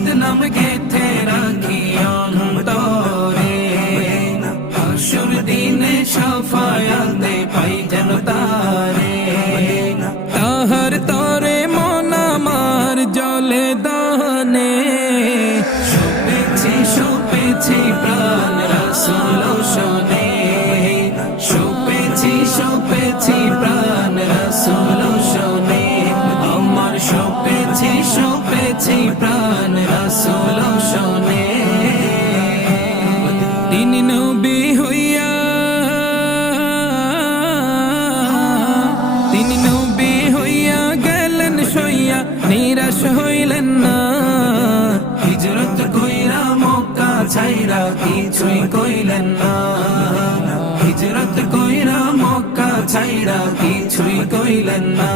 বদনাম গেথে রাখি অন্তরে হাসুর দিনে শাফায়াতে পাই যেন তারে তাহার তরে মন আমার জলে দহনে শোপেছি প্রাণ রাসূল শোনে শোপেছি প্রাণ রাসূল শোনে আমার শোপেছি প্রাণ রাসূল শোনে তিনি নবী হইয়া গেলেন সইয়া নিরাশ হইলেন না হিজরত কইরা মক্কা ছাইরা কিছুই কইলেন না হিজরত কইরা মক্কা ছাইরা কিছুই কইলেন না